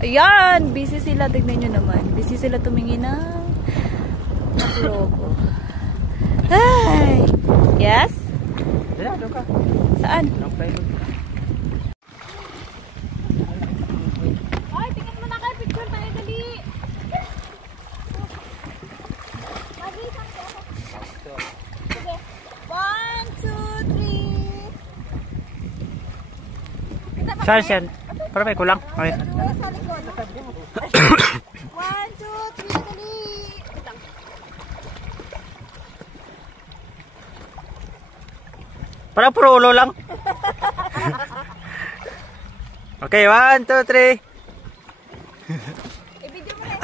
Ayan, busy sila. Tignan nyo naman. Busy sila tumingin ng logo. Ay! Yes? Doon ka. Saan? Ay, tingnan mo na kayo. Picture tayo, dali. Sige. 1, 2, 3. Saan siya? Para may kulang. Okay. Sa likod. 1, 2, 3, dali. Para puro ulo lang. Okay, 1, 2, 3. I-video mo rin.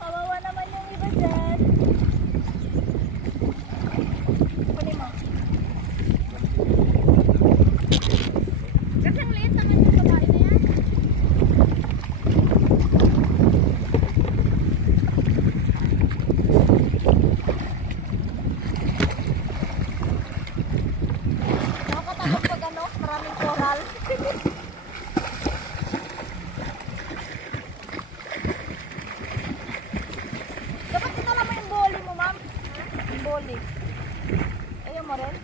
Kawawa naman yung iba dyan. Kunin mo. Kasi ang liit naman yung babae na yan. Nakakatakot pag ano, maraming coral. Dapat tinala mo yung boli mo, ma'am. Yung boli. Ayaw mo rin?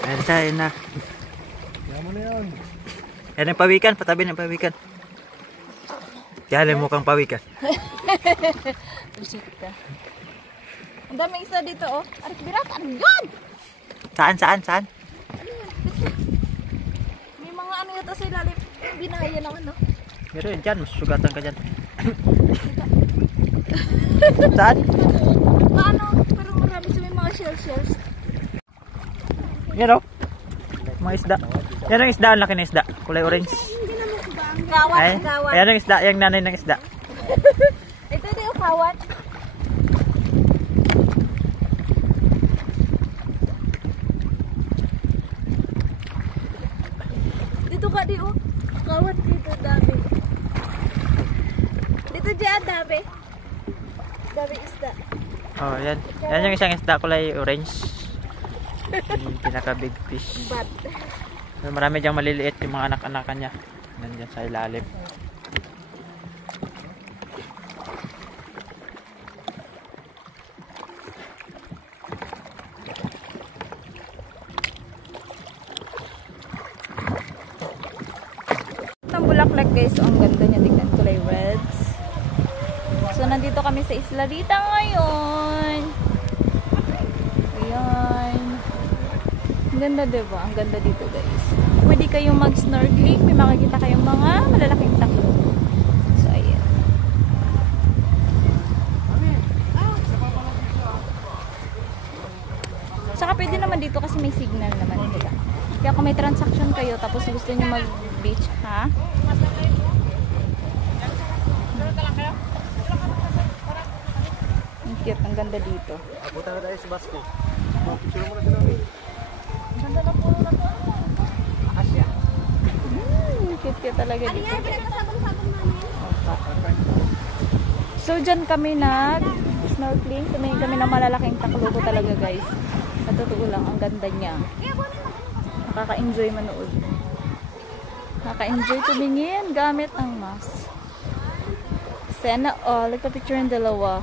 Ayan siya, yun na. Kaya mo na yun. Yan ang pawikan, patabi ng pawikan. Yan ang mukhang pawikan. Ang daming isa dito, oh. Arik birat, ano yun? Saan? May mga ano yata sa ilalim. Binaya ng ano. Meron dyan, masugatan ka dyan. Saan? Paano? Pero marami sa may mga shells. Yan o. Mga isda. Yan ang isda, ang laki ng isda. Kulay orange. Ay, Kawat. ayan ang isda, yung nanay ng isda. Ito yung kawat. Dito ka di, oh. Kawat dito, dami. Dito dyan, dami. Dami isda. Oh, yan. Yan yung isang isda, kulay orange. Yung pinaka big fish. Bad. Marami diyang maliliit yung mga anak-anakan niya. Nandyan sa ilalim. Ang bulaklak guys, ang ganda niya, tignan kulay reds. So nandito kami sa Isla Rita ngayon. Ayan. Ang ganda diba? Ang ganda dito guys. Pwede kayong mag-snorkeling, may makikita kayong mga malalaking taklo. So ayan. Saka pwede naman dito kasi may signal naman, diba? Kaya kung may transaction kayo tapos gusto niyo mag-beach, ha? Ang cute, ang ganda dito. Punta na tayo sa Basco. Picture mo na sila. Ang ganda na puro na to. Asya. Cute talaga Ano dito. yan? Pinagkasabang-sabang namin. So dyan kami nag-snorkeling. Tumingin kami ng malalaking taklobo talaga guys. Sa totoo lang, ang ganda niya. Nakaka-enjoy manood. Nakaka-enjoy tumingin gamit ang mask. Sana all. Nagpa-picture ng dalawa.